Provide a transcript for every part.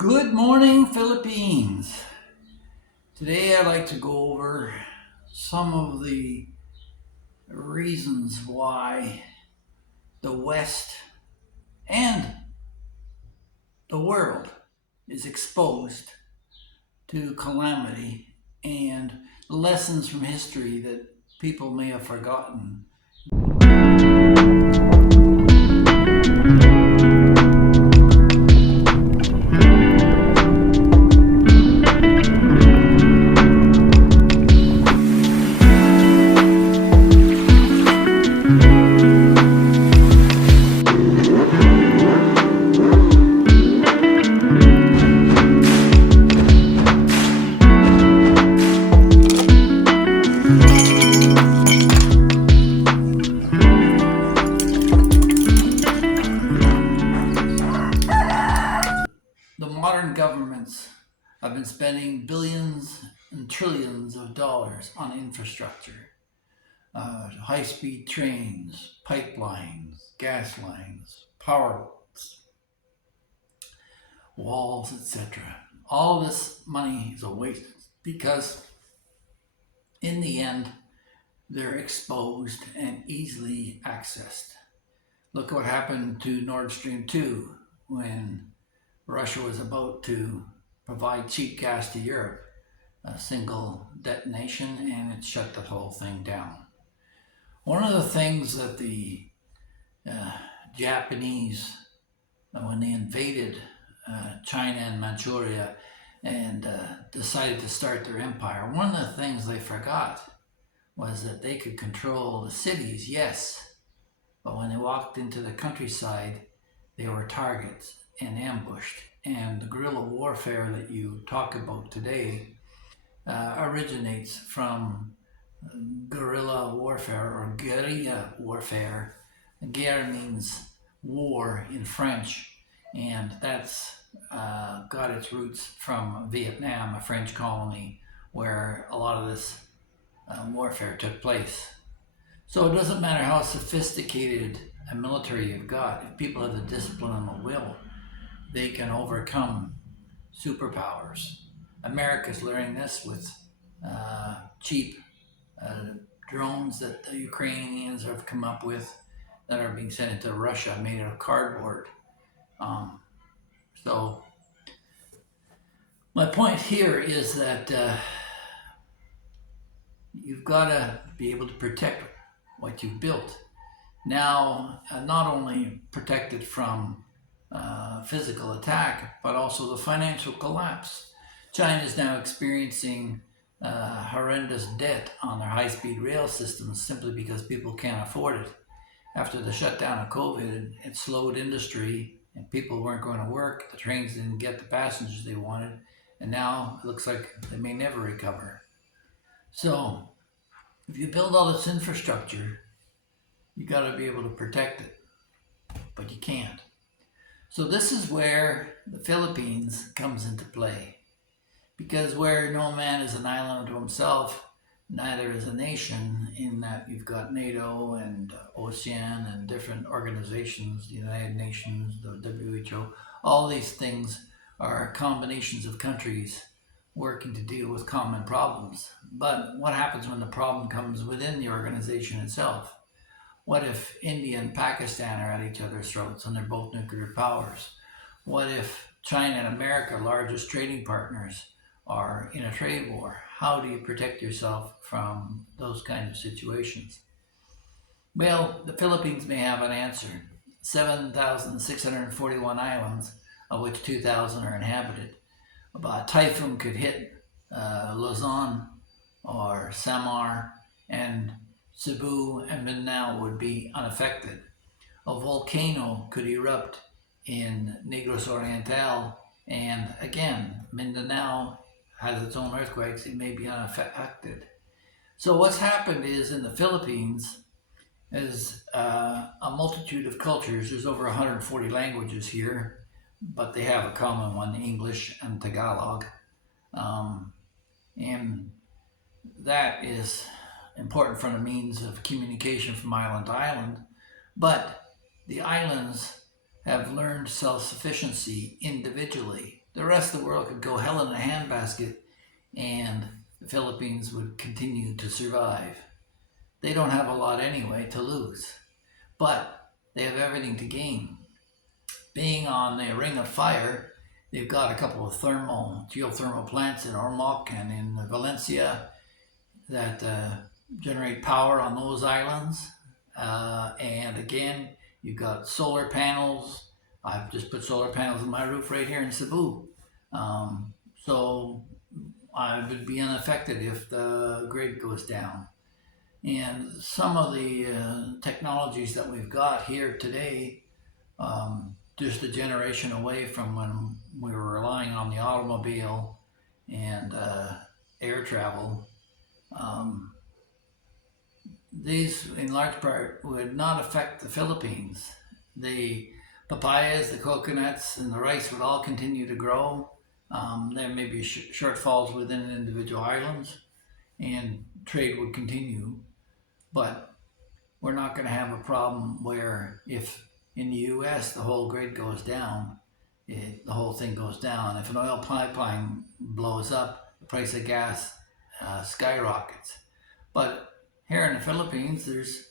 Good morning, Philippines. Today I'd like to go over some of the reasons why the West and the world is exposed to calamity and lessons from history that people may have forgotten. The modern governments have been spending billions and trillions of dollars on infrastructure, high speed trains, pipelines, gas lines, power walls, etc. All of this money is a waste because, in the end, they're exposed and easily accessed. Look what happened to Nord Stream 2 when Russia was about to provide cheap gas to Europe. A single detonation and it shut the whole thing down. One of the things that the uh, Japanese, when they invaded China and Manchuria and decided to start their empire, one of the things they forgot was that they could control the cities, yes, but when they walked into the countryside, they were targets and ambushed. And the guerrilla warfare that you talk about today originates from guerrilla warfare or guerrilla warfare. Guerre means war in French, and that's got its roots from Vietnam, a French colony, where a lot of this warfare took place. So it doesn't matter how sophisticated a military you've got, if people have the discipline and the will, they can overcome superpowers. America's learning this with cheap uh, drones that the Ukrainians have come up with that are being sent into Russia made out of cardboard. Um, so my point here is that you've got to be able to protect what you've built. Now, not only protect it from physical attack, but also the financial collapse. China is now experiencing horrendous debt on their high speed rail systems simply because people can't afford it. After the shutdown of COVID, it slowed industry and people weren't going to work. The trains didn't get the passengers they wanted, and now it looks like they may never recover. So, if you build all this infrastructure, you got to be able to protect it, but you can't. So this is where the Philippines comes into play. Because where no man is an island unto himself, neither is a nation, in that you've got NATO and OCEAN and different organizations, the United Nations, the WHO, all these things are combinations of countries working to deal with common problems. But what happens when the problem comes within the organization itself? What if India and Pakistan are at each other's throats and they're both nuclear powers? What if China and America, largest trading partners, are in a trade war? How do you protect yourself from those kinds of situations? Well, the Philippines may have an answer. 7,641 islands, of which 2,000 are inhabited. A typhoon could hit Luzon or Samar, and Cebu and Mindanao would be unaffected. A volcano could erupt in Negros Oriental, and again, Mindanao has its own earthquakes, it may be unaffected. So what's happened is in the Philippines is a multitude of cultures. There's over 140 languages here, but they have a common one, English and Tagalog. And that is important from a means of communication from island to island. But the islands have learned self-sufficiency individually. The rest of the world could go hell in a handbasket and the Philippines would continue to survive. They don't have a lot anyway to lose, but they have everything to gain. Being on the Ring of Fire, they've got a couple of geothermal plants in Ormoc and in Valencia that generate power on those islands. And again, you've got solar panels. I've just put solar panels on my roof right here in Cebu. So I would be unaffected if the grid goes down. And some of the technologies that we've got here today, just a generation away from when we were relying on the automobile and air travel, these in large part would not affect the Philippines. The papayas, the coconuts, and the rice would all continue to grow. There may be shortfalls within individual islands, and trade would continue. But we're not going to have a problem where if in the U.S. the whole grid goes down, the whole thing goes down. If an oil pipeline blows up, the price of gas skyrockets. But here in the Philippines, there's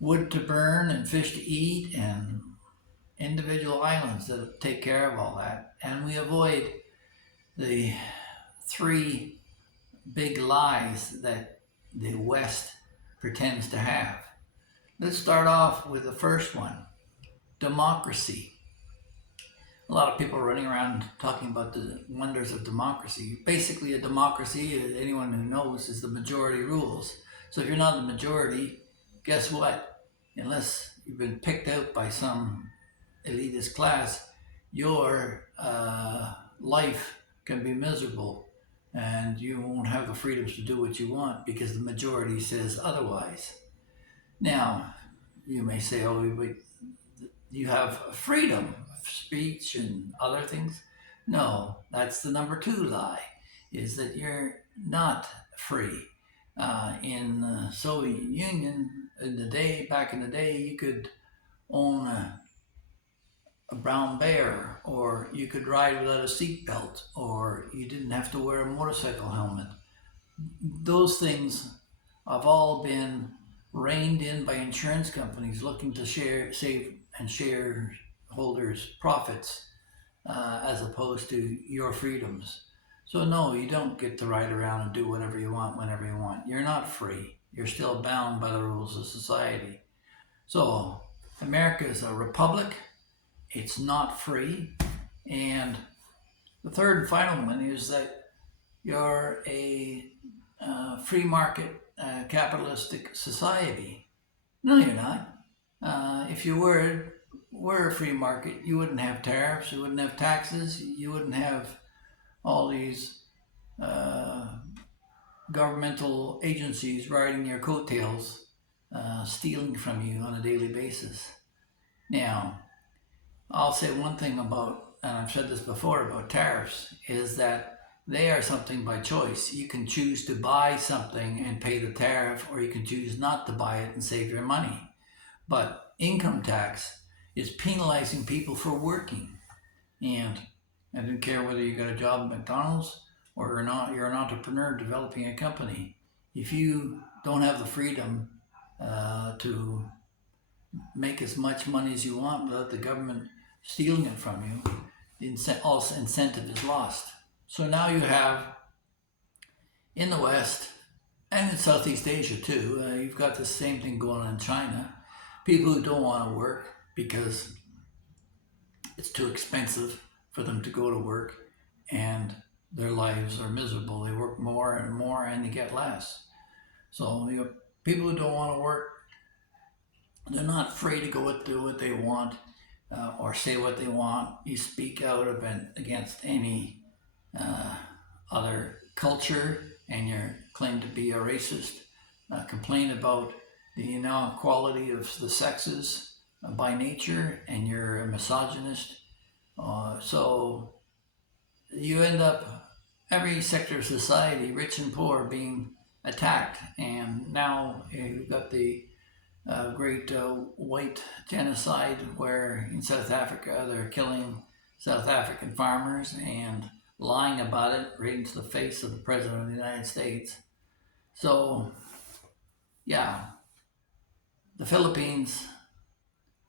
wood to burn and fish to eat and individual islands that take care of all that. And we avoid the three big lies that the West pretends to have. Let's start off with the first one, democracy. A lot of people are running around talking about the wonders of democracy. Basically, a democracy, anyone who knows, is the majority rules. So if you're not the majority, guess what? Unless you've been picked out by some elitist class, your life can be miserable and you won't have the freedoms to do what you want because the majority says otherwise. Now, you may say, oh, but you have freedom of speech and other things. No, that's the number two lie, is that you're not free. In the Soviet Union, back in the day, you could own a brown bear, or you could ride without a seatbelt, or you didn't have to wear a motorcycle helmet. Those things have all been reined in by insurance companies looking to save shareholders' profits as opposed to your freedoms. So no, you don't get to ride around and do whatever you want whenever you want. You're not free. You're still bound by the rules of society. So America is a republic. It's not free. And the third and final one is that you're a free market capitalistic society. No, you're not. If you were a free market, you wouldn't have tariffs, you wouldn't have taxes, you wouldn't have all these governmental agencies riding your coattails, stealing from you on a daily basis. Now, I'll say one thing about, and I've said this before about tariffs, is that they are something by choice. You can choose to buy something and pay the tariff, or you can choose not to buy it and save your money. But income tax is penalizing people for working. And I don't care whether you got a job at McDonald's or you're an entrepreneur developing a company. If you don't have the freedom to make as much money as you want without the government stealing it from you, the incentive is lost. So now you have, in the West, and in Southeast Asia too, you've got the same thing going on in China. People who don't want to work because it's too expensive for them to go to work, and their lives are miserable. They work more and they get less. So people who don't want to work, they're not free to go do what they want or say what they want. You speak out against any other culture and you're claimed to be a racist. Complain about the inequality of the sexes by nature, and you're a misogynist. So you end up, every sector of society, rich and poor, being attacked. And now you've got the great white genocide where in South Africa they're killing South African farmers and lying about it right into the face of the President of the United States. So, yeah, the Philippines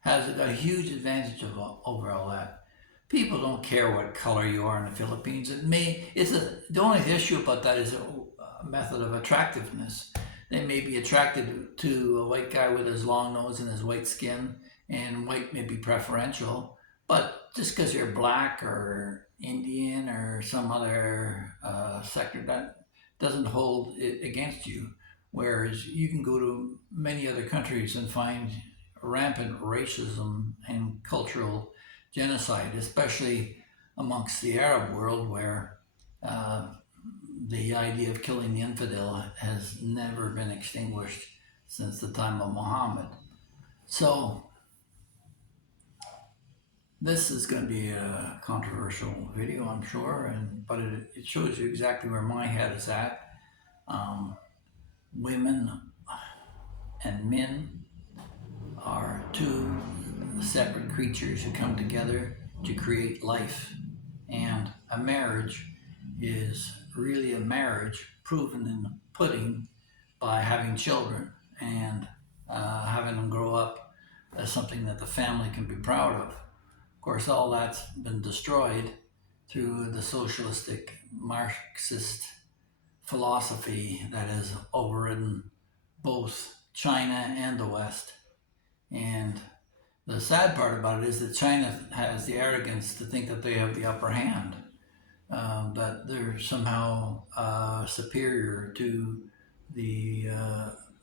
has got a huge advantage over all that. People don't care what color you are in the Philippines. The only issue about that is a method of attractiveness. They may be attracted to a white guy with his long nose and his white skin, and white may be preferential. But just because you're black or Indian or some other sector, that doesn't hold it against you. Whereas you can go to many other countries and find rampant racism and cultural genocide, especially amongst the Arab world, where the idea of killing the infidel has never been extinguished since the time of Muhammad. So this is going to be a controversial video, I'm sure, but it shows you exactly where my head is at. Women and men are two separate creatures who come together to create life. And a marriage is really a marriage proven in the pudding by having children and having them grow up as something that the family can be proud of. Of course, all that's been destroyed through the socialistic Marxist philosophy that has overridden both China and the West. And the sad part about it is that China has the arrogance to think that they have the upper hand, that they're somehow superior to the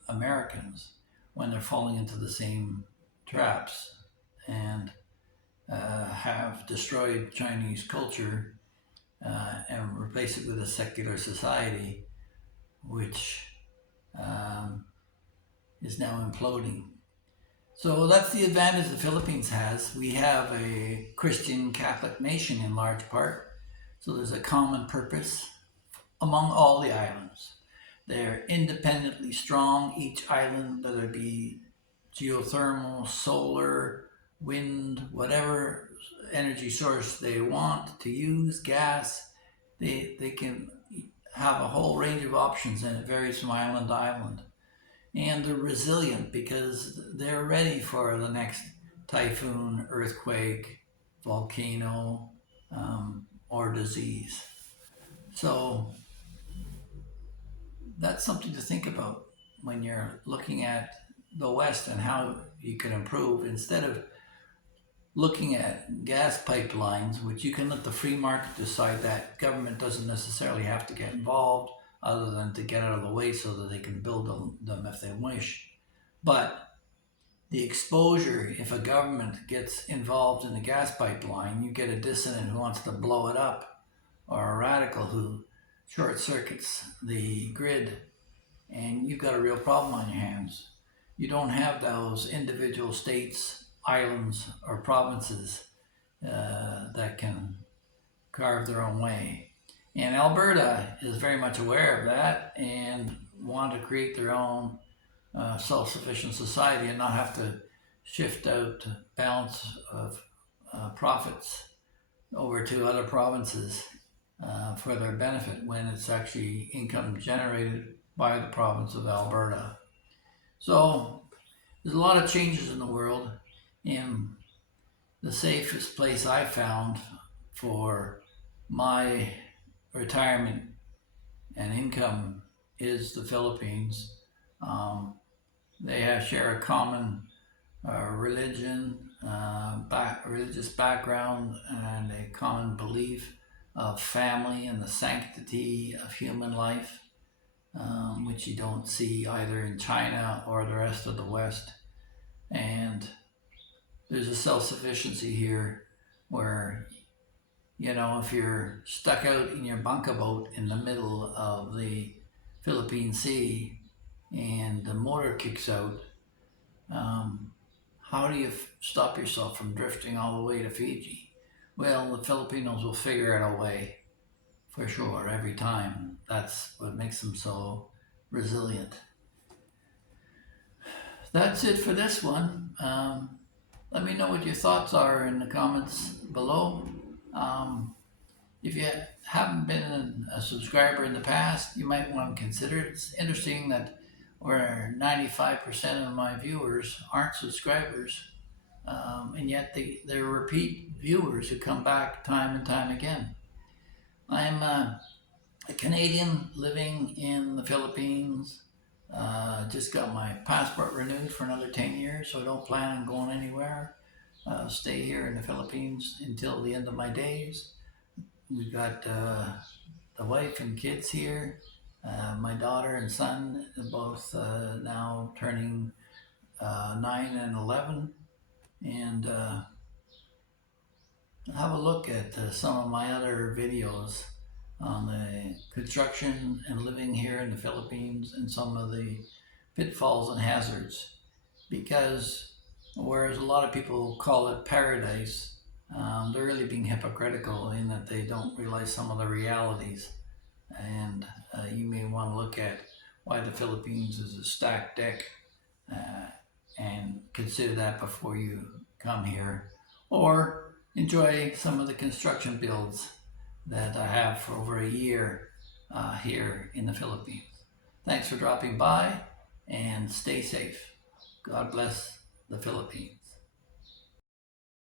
Americans when they're falling into the same traps, and have destroyed Chinese culture and replaced it with a secular society, which is now imploding. So that's the advantage the Philippines has. We have a Christian Catholic nation in large part, so there's a common purpose among all the islands. They're independently strong, each island, whether it be geothermal, solar, wind, whatever energy source they want to use, gas, they can have a whole range of options, and it varies from island to island. And they're resilient because they're ready for the next typhoon, earthquake, volcano, or disease. So that's something to think about when you're looking at the West and how you can improve. Instead of looking at gas pipelines, which you can let the free market decide, that government doesn't necessarily have to get involved, other than to get out of the way so that they can build them if they wish. But the exposure, if a government gets involved in the gas pipeline, you get a dissident who wants to blow it up, or a radical who short circuits the grid, and you've got a real problem on your hands. You don't have those individual states, islands, or provinces that can carve their own way. And Alberta is very much aware of that and want to create their own self-sufficient society and not have to shift out balance of profits over to other provinces for their benefit, when it's actually income generated by the province of Alberta. So there's a lot of changes in the world, and the safest place I found for my retirement and income is the Philippines. They share a common religion, religious background, and a common belief of family and the sanctity of human life, which you don't see either in China or the rest of the West. And there's a self-sufficiency here where, you know, if you're stuck out in your bunker boat in the middle of the Philippine Sea and the motor kicks out, how do you stop yourself from drifting all the way to Fiji? Well, the Filipinos will figure out a way, for sure, every time. That's what makes them so resilient. that's it for this one. Let me know what your thoughts are in the comments below. If you haven't been a subscriber in the past, you might want to consider it. It's interesting that where 95% of my viewers aren't subscribers, and yet they're repeat viewers who come back time and time again. I'm a Canadian living in the Philippines. Just got my passport renewed for another 10 years, so I don't plan on going anywhere. Stay here in the Philippines until the end of my days. We've got the wife and kids here. My daughter and son are both now turning 9 and 11. And have a look at some of my other videos on the construction and living here in the Philippines and some of the pitfalls and hazards. Because whereas a lot of people call it paradise, they're really being hypocritical in that they don't realize some of the realities. And you may want to look at why the Philippines is a stacked deck and consider that before you come here, or enjoy some of the construction builds that I have for over a year here in the Philippines. Thanks for dropping by, and stay safe. God bless the Philippines.